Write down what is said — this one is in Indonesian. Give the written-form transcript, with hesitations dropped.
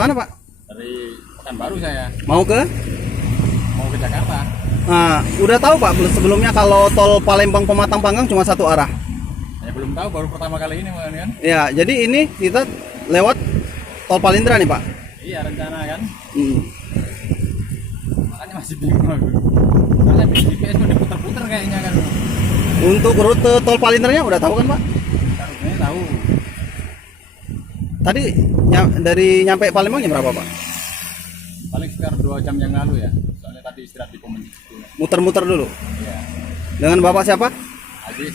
mana Pak? Dari Pekanbaru saya Mau ke? mau ke Jakarta. Nah, udah tahu Pak sebelumnya kalau tol Palembang Pematang Panggang cuma satu arah. Ya belum tahu, baru pertama kali ini kan. Ya, jadi ini kita lewat tol Palindra nih Pak. Iya rencana kan. Hmm. Makanya masih bingung aku. Soalnya di GPS udah puter-puter kayaknya kan. Untuk rute tol Palindranya udah tahu kan Pak? Harusnya tahu. Tadi dari nyampe Palembang jam berapa Pak? Paling sekitar 2 jam yang lalu ya. Soalnya tadi istirahat di Komendik. Muter-muter dulu. Iya. Dengan Bapak siapa? Habis